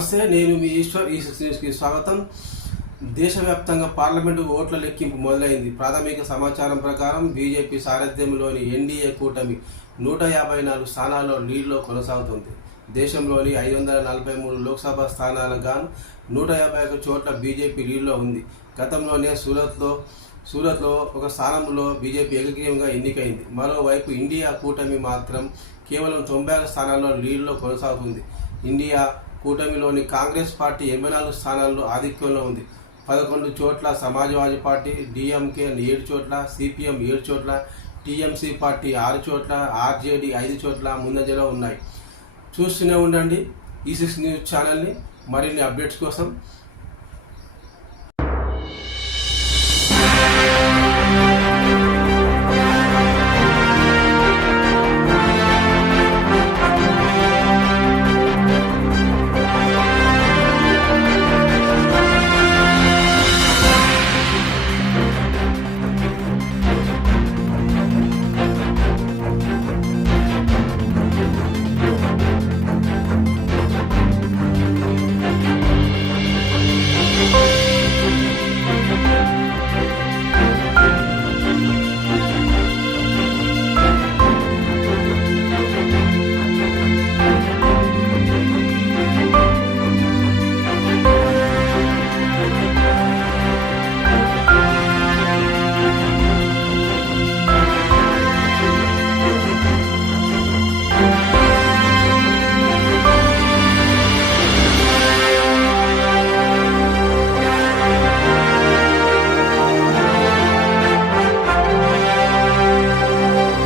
నమస్తే, నేను మీ ఈశ్వర్. ఈ న్యూస్కి స్వాగతం. దేశవ్యాప్తంగా పార్లమెంటు ఓట్ల లెక్కింపు మొదలైంది. ప్రాథమిక సమాచారం ప్రకారం బీజేపీ సారథ్యంలోని ఎన్డీఏ కూటమి 154 స్థానాల్లో లీడ్లో కొనసాగుతుంది. దేశంలోని 543 లోక్సభ స్థానాలకు గాను 151 చోట్ల బీజేపీ లీడ్లో ఉంది. గతంలోనే సూరత్లో ఒక స్థానంలో బీజేపీ ఏకగ్రీవంగా ఎన్నికైంది. మరోవైపు ఇండియా కూటమి మాత్రం కేవలం 96 స్థానాల్లో లీడ్లో కొనసాగుతుంది. ఇండియా కూటమిలోని కాంగ్రెస్ పార్టీ 84 స్థానాల్లో ఆధిక్యంలో ఉంది. 11 చోట్ల సమాజ్వాదీ పార్టీ, డిఎంకే 7 చోట్ల, సిపిఎం 7 చోట్ల, టీఎంసీ పార్టీ 6 చోట్ల, ఆర్జేడీ 5 చోట్ల ముందంజలో ఉన్నాయి. చూస్తూనే ఉండండి ఈ6 న్యూస్ ఛానల్ని. మరిన్ని అప్డేట్స్ కోసం